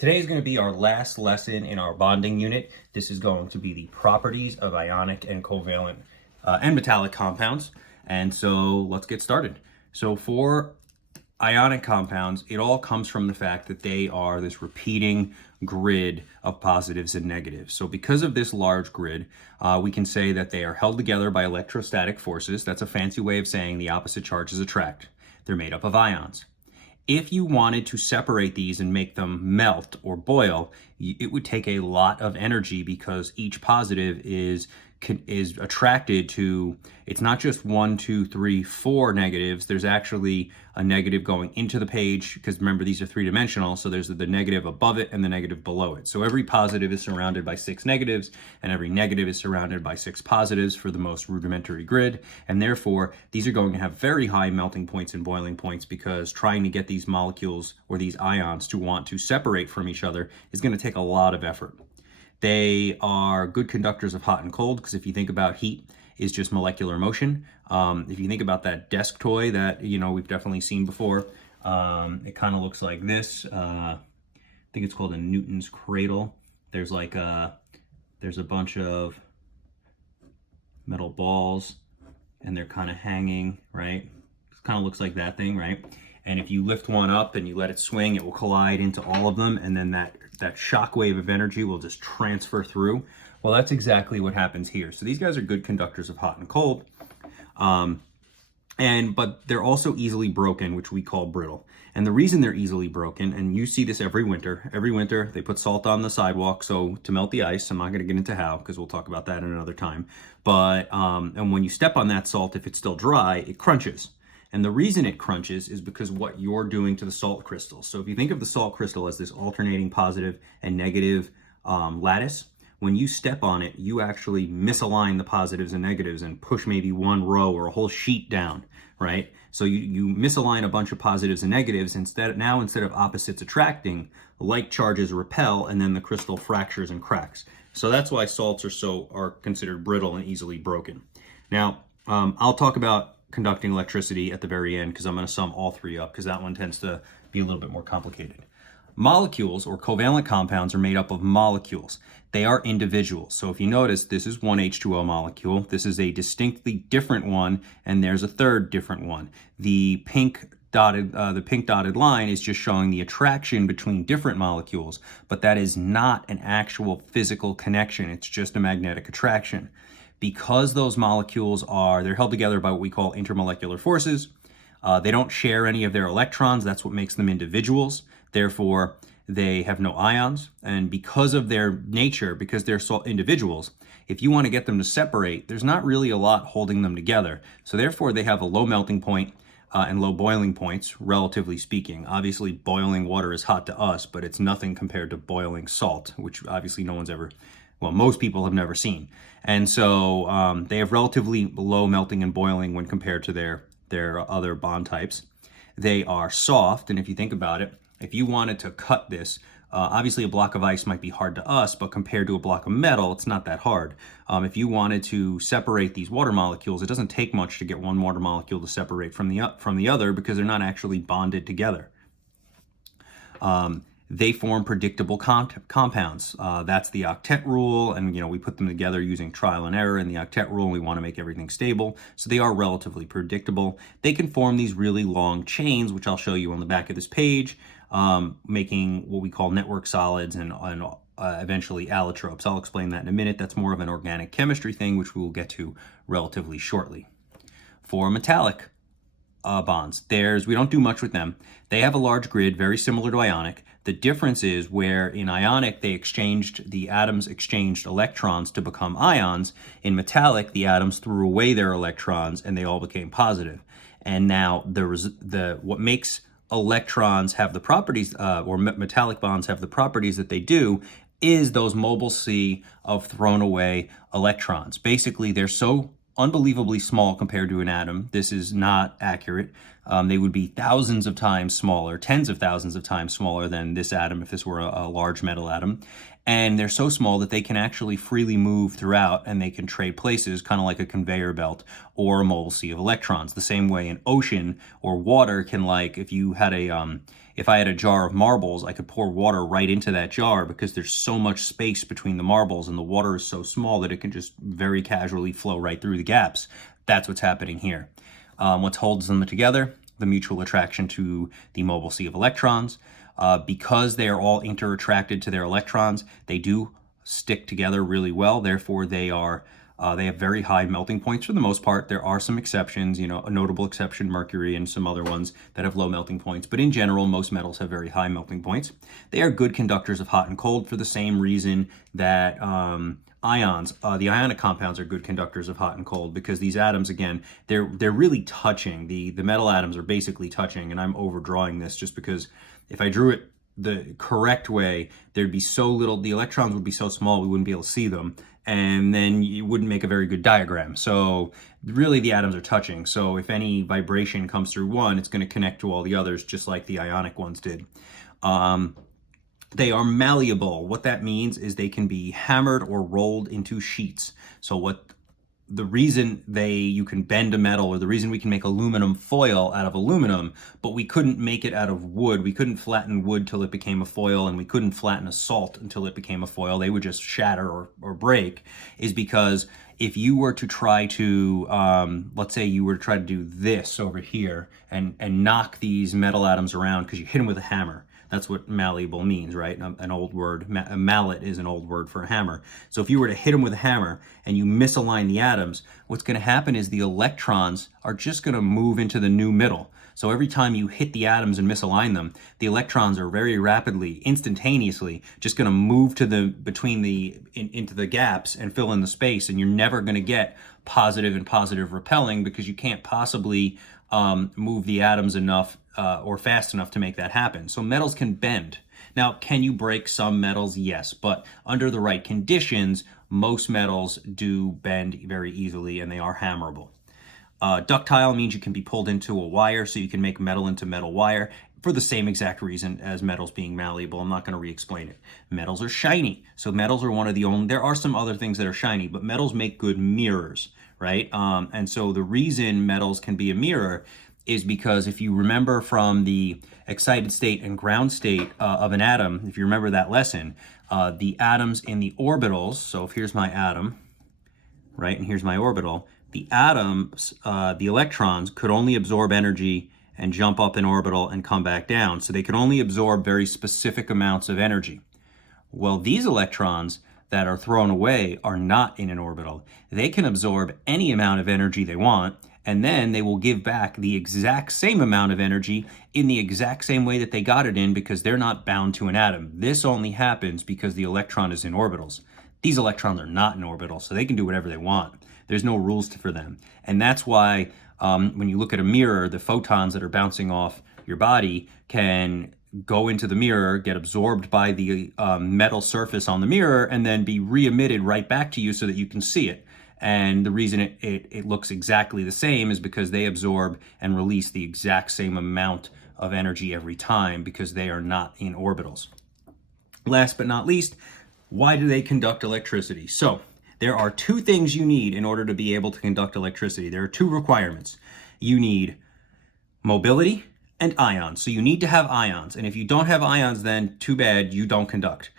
Today is going to be our last lesson in our bonding unit. This is going to be the properties of ionic and covalent and metallic compounds. And so let's get started. So for ionic compounds, it all comes from the fact that they are this repeating grid of positives and negatives. So because of this large grid, we can say that they are held together by electrostatic forces. That's a fancy way of saying the opposite charges attract. They're made up of ions. If you wanted to separate these and make them melt or boil, it would take a lot of energy because each positive is attracted to, it's not just 1, 2, 3, 4 negatives. There's actually a negative going into the page because remember, these are three-dimensional. So there's the negative above it and the negative below it. So every positive is surrounded by 6 negatives and every negative is surrounded by 6 positives for the most rudimentary grid. And therefore, these are going to have very high melting points and boiling points because trying to get these molecules or these ions to want to separate from each other is going to take a lot of effort. They are good conductors of hot and cold because if you think about heat is just molecular motion. If you think about that desk toy that, we've definitely seen before, it kind of looks like this. I think it's called a Newton's cradle. There's there's a bunch of metal balls and they're kind of hanging, right? It kind of looks like that thing, right? And if you lift one up and you let it swing, it will collide into all of them. And then that shock wave of energy will just transfer through. Well, that's exactly what happens here. So these guys are good conductors of hot and cold. But they're also easily broken, which we call brittle. And the reason they're easily broken, and you see this every winter they put salt on the sidewalk so to melt the ice. I'm not going to get into how because we'll talk about that in another time. But and when you step on that salt, if it's still dry, it crunches. And the reason it crunches is because what you're doing to the salt crystals. So if you think of the salt crystal as this alternating positive and negative lattice, when you step on it, you actually misalign the positives and negatives and push maybe one row or a whole sheet down, right? So you misalign a bunch of positives and negatives. Instead of opposites attracting, like charges repel, and then the crystal fractures and cracks. So that's why salts are considered brittle and easily broken. Now, I'll talk about conducting electricity at the very end because I'm going to sum all three up because that one tends to be a little bit more complicated. Molecules or covalent compounds are made up of molecules. They are individuals. So if you notice, this is one H2O molecule. This is a distinctly different one, and there's a third different one. The pink dotted line is just showing the attraction between different molecules, but that is not an actual physical connection. It's just a magnetic attraction. Because those molecules they're held together by what we call intermolecular forces. They don't share any of their electrons. That's what makes them individuals. Therefore, they have no ions. And because of their nature, because they're individuals, if you want to get them to separate, there's not really a lot holding them together. So therefore, they have a low melting point and low boiling points, relatively speaking. Obviously, boiling water is hot to us, but it's nothing compared to boiling salt, which obviously most people have never seen. And so they have relatively low melting and boiling when compared to their other bond types. They are soft, and if you think about it, if you wanted to cut this, obviously a block of ice might be hard to us, but compared to a block of metal, it's not that hard. If you wanted to separate these water molecules, it doesn't take much to get one water molecule to separate from the other because they're not actually bonded together. They form predictable compounds. That's the octet rule, and we put them together using trial and error in the octet rule, and we want to make everything stable. So they are relatively predictable. They can form these really long chains, which I'll show you on the back of this page, making what we call network solids and eventually allotropes. I'll explain that in a minute. That's more of an organic chemistry thing, which we will get to relatively shortly. For metallic bonds, we don't do much with them. They have a large grid, very similar to ionic. The difference is where in ionic the atoms exchanged electrons to become ions. In metallic, the atoms threw away their electrons and they all became positive. And now what makes electrons have the properties, or metallic bonds have the properties that they do, is those mobile C of thrown away electrons. Basically, they're so unbelievably small compared to an atom. This is not accurate. They would be thousands of times smaller, tens of thousands of times smaller than this atom if this were a large metal atom. And they're so small that they can actually freely move throughout and they can trade places, kind of like a conveyor belt or a mobile sea of electrons. The same way an ocean or water can, like if you had if I had a jar of marbles, I could pour water right into that jar because there's so much space between the marbles and the water is so small that it can just very casually flow right through the gaps. That's what's happening here. What holds them together? The mutual attraction to the mobile sea of electrons. Because they are all interattracted to their electrons, they do stick together really well. Therefore, they have very high melting points for the most part. There are some exceptions, a notable exception, mercury, and some other ones that have low melting points. But in general, most metals have very high melting points. They are good conductors of hot and cold for the same reason that ions, the ionic compounds, are good conductors of hot and cold, because these atoms, again, they're really touching. The metal atoms are basically touching, and I'm overdrawing this just because if I drew it the correct way, there'd be so little, the electrons would be so small we wouldn't be able to see them, and then you wouldn't make a very good diagram. So really the atoms are touching. So if any vibration comes through one, it's going to connect to all the others, just like the ionic ones did. They are malleable. What that means is they can be hammered or rolled into sheets. So the reason you can bend a metal, or the reason we can make aluminum foil out of aluminum, but we couldn't make it out of wood. We couldn't flatten wood till it became a foil, and we couldn't flatten a salt until it became a foil. They would just shatter or break, is because if you were to try to, let's say you were to try to do this over here and knock these metal atoms around because you hit them with a hammer. That's what malleable means, right? An old word. A mallet is an old word for a hammer. So if you were to hit them with a hammer and you misalign the atoms, what's going to happen is the electrons are just going to move into the new middle. So every time you hit the atoms and misalign them, the electrons are very rapidly, instantaneously, just going to move to into the gaps and fill in the space. And you're never going to get positive and positive repelling, because you can't possibly move the atoms enough or fast enough to make that happen. So metals can bend. Now, can you break some metals? Yes, but under the right conditions, most metals do bend very easily, and they are hammerable. Ductile means you can be pulled into a wire, so you can make metal into metal wire for the same exact reason as metals being malleable. I'm not going to re-explain it. Metals are shiny. So metals are one of the only, there are some other things that are shiny, but metals make good mirrors, right? And so the reason metals can be a mirror is because if you remember from the excited state and ground state of an atom, if you remember that lesson, the atoms in the orbitals, so if here's my atom, right, and here's my orbital, the atoms, the electrons could only absorb energy and jump up in orbital and come back down. So they could only absorb very specific amounts of energy. Well, these electrons that are thrown away are not in an orbital. They can absorb any amount of energy they want, and then they will give back the exact same amount of energy in the exact same way that they got it in, because they're not bound to an atom. This only happens because the electron is in orbitals. These electrons are not in orbitals, so they can do whatever they want. There's no rules for them. And that's why when you look at a mirror, the photons that are bouncing off your body can go into the mirror, get absorbed by the metal surface on the mirror, and then be re-emitted right back to you so that you can see it. And the reason it looks exactly the same is because they absorb and release the exact same amount of energy every time, because they are not in orbitals. Last but not least, why do they conduct electricity? So there are two things you need in order to be able to conduct electricity. There are two requirements. You need mobility and ions. So you need to have ions. And if you don't have ions, then too bad, you don't conduct.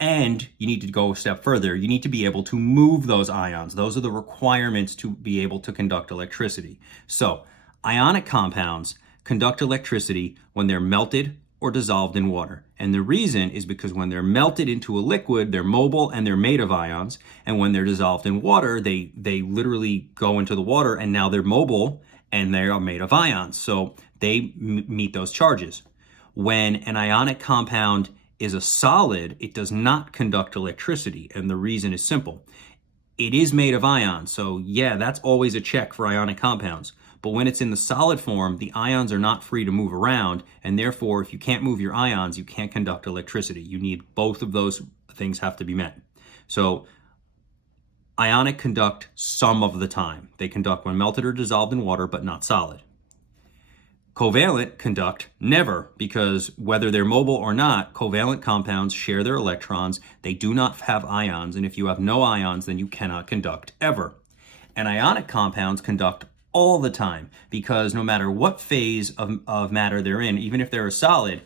And you need to go a step further. You need to be able to move those ions. Those are the requirements to be able to conduct electricity. So ionic compounds conduct electricity when they're melted or dissolved in water. And the reason is because when they're melted into a liquid, they're mobile and they're made of ions. And when they're dissolved in water, they literally go into the water, and now they're mobile and they are made of ions. So they meet those charges. When an ionic compound is a solid, it does not conduct electricity. And the reason is simple. It is made of ions. So yeah, that's always a check for ionic compounds. But when it's in the solid form, the ions are not free to move around. And therefore, if you can't move your ions, you can't conduct electricity. You need both of those things have to be met. So ionic conduct some of the time. They conduct when melted or dissolved in water, but not solid. Covalent conduct never, because whether they're mobile or not, covalent compounds share their electrons. They do not have ions, and if you have no ions, then you cannot conduct ever. And ionic compounds conduct all the time, because no matter what phase of matter they're in, even if they're a solid,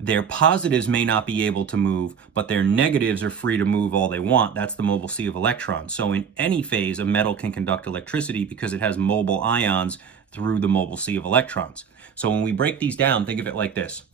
their positives may not be able to move, but their negatives are free to move all they want. That's the mobile sea of electrons. So in any phase, a metal can conduct electricity because it has mobile ions through the mobile sea of electrons. So when we break these down, think of it like this.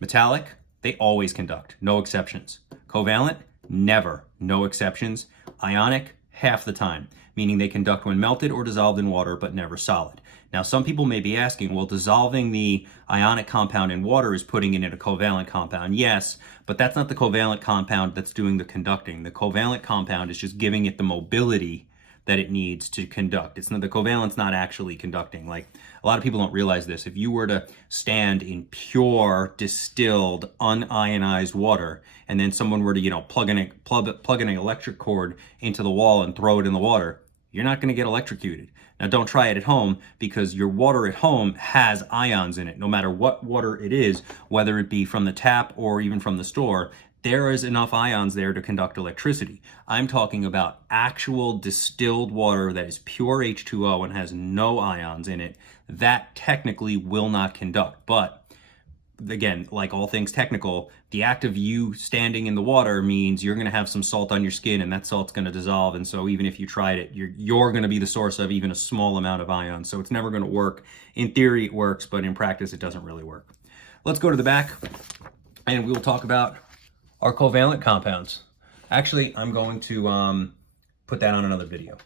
Metallic, they always conduct, no exceptions. Covalent, never, no exceptions. Ionic, half the time, meaning they conduct when melted or dissolved in water, but never solid. Now, some people may be asking, well, dissolving the ionic compound in water is putting it in a covalent compound. Yes, but that's not the covalent compound that's doing the conducting. The covalent compound is just giving it the mobility that it needs to conduct. It's not, the covalent's not actually conducting. Like, a lot of people don't realize this. If you were to stand in pure, distilled, unionized water, and then someone were to, plug an electric cord into the wall and throw it in the water, you're not going to get electrocuted. Now, don't try it at home, because your water at home has ions in it. No matter what water it is, whether it be from the tap or even from the store, there is enough ions there to conduct electricity. I'm talking about actual distilled water that is pure H2O and has no ions in it. That technically will not conduct. But again, like all things technical, the act of you standing in the water means you're going to have some salt on your skin, and that salt's going to dissolve. And so even if you tried it, you're going to be the source of even a small amount of ions. So it's never going to work. In theory, it works, but in practice, it doesn't really work. Let's go to the back, and we will talk about our covalent compounds. Actually, I'm going to put that on another video.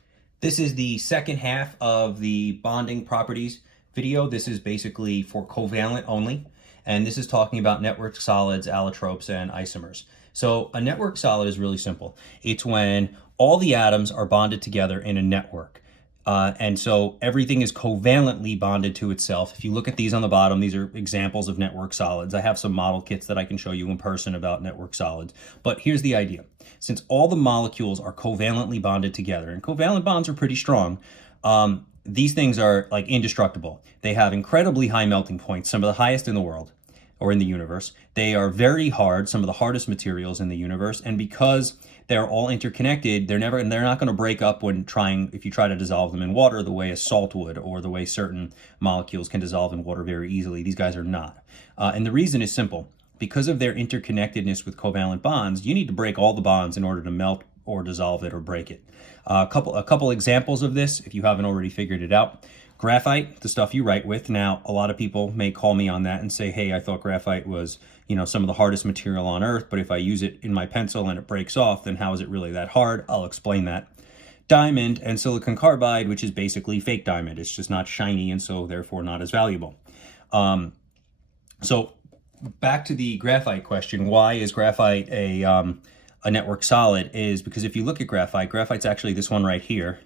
This is the second half of the bonding properties video. This is basically for covalent only. And this is talking about network solids, allotropes, and isomers. So a network solid is really simple. It's when all the atoms are bonded together in a network. And so everything is covalently bonded to itself. If you look at these on the bottom, these are examples of network solids. I have some model kits that I can show you in person about network solids. But here's the idea. Since all the molecules are covalently bonded together, and covalent bonds are pretty strong, these things are like indestructible. They have incredibly high melting points, some of the highest in the world or in the universe. They are very hard, some of the hardest materials in the universe. And because they're all interconnected, they're not going to break up if you try to dissolve them in water the way a salt would, or the way certain molecules can dissolve in water very easily. These guys are not. And the reason is simple. Because of their interconnectedness with covalent bonds, you need to break all the bonds in order to melt or dissolve it or break it. A couple examples of this, if you haven't already figured it out. Graphite, the stuff you write with. Now, a lot of people may call me on that and say, hey, I thought graphite was, some of the hardest material on earth, but if I use it in my pencil and it breaks off, then how is it really that hard? I'll explain that. Diamond and silicon carbide, which is basically fake diamond. It's just not shiny and so therefore not as valuable. So back to the graphite question, why is graphite a network solid? Is because if you look at graphite, graphite's actually this one right here.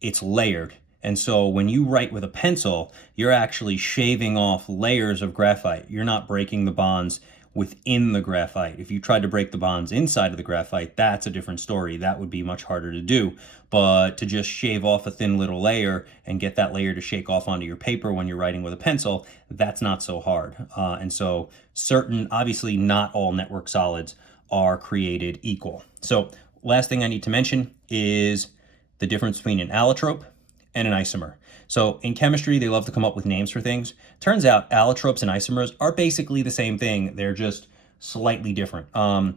It's layered. And so when you write with a pencil, you're actually shaving off layers of graphite. You're not breaking the bonds within the graphite. If you tried to break the bonds inside of the graphite, that's a different story. That would be much harder to do. But to just shave off a thin little layer and get that layer to shake off onto your paper when you're writing with a pencil, that's not so hard. And so obviously not all network solids are created equal. So last thing I need to mention is the difference between an allotrope and an isomer. So in chemistry, they love to come up with names for things. Turns out allotropes and isomers are basically the same thing. They're just slightly different. An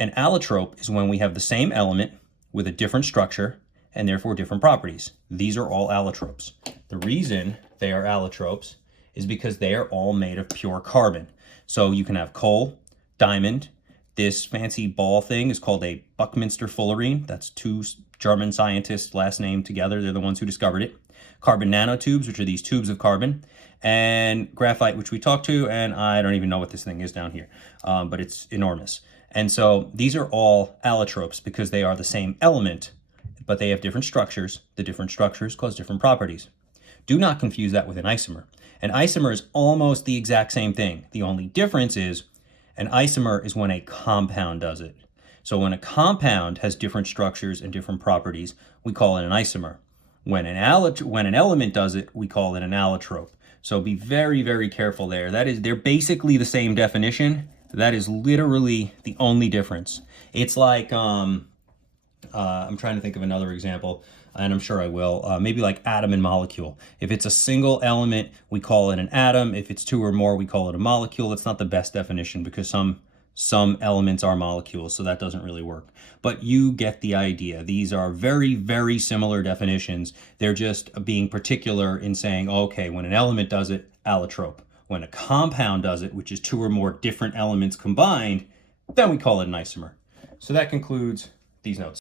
allotrope is when we have the same element with a different structure and therefore different properties. These are all allotropes. The reason they are allotropes is because they are all made of pure carbon. So you can have coal, diamond. This fancy ball thing is called a Buckminster fullerene. That's two German scientists' last name together. They're the ones who discovered it. Carbon nanotubes, which are these tubes of carbon. And graphite, which we talked to, and I don't even know what this thing is down here, but it's enormous. And so these are all allotropes because they are the same element, but they have different structures. The different structures cause different properties. Do not confuse that with an isomer. An isomer is almost the exact same thing. The only difference is an isomer is when a compound does it. So when a compound has different structures and different properties, we call it an isomer. When an element does it, we call it an allotrope. So be very, very careful there. They're basically the same definition. That is literally the only difference. It's like I'm trying to think of another example, and I'm sure I will. Maybe like atom and molecule. If it's a single element, we call it an atom. If it's two or more, we call it a molecule. That's not the best definition because some elements are molecules, so that doesn't really work. But you get the idea. These are very, very similar definitions. They're just being particular in saying, okay, when an element does it, allotrope. When a compound does it, which is two or more different elements combined, then we call it an isomer. So that concludes these notes.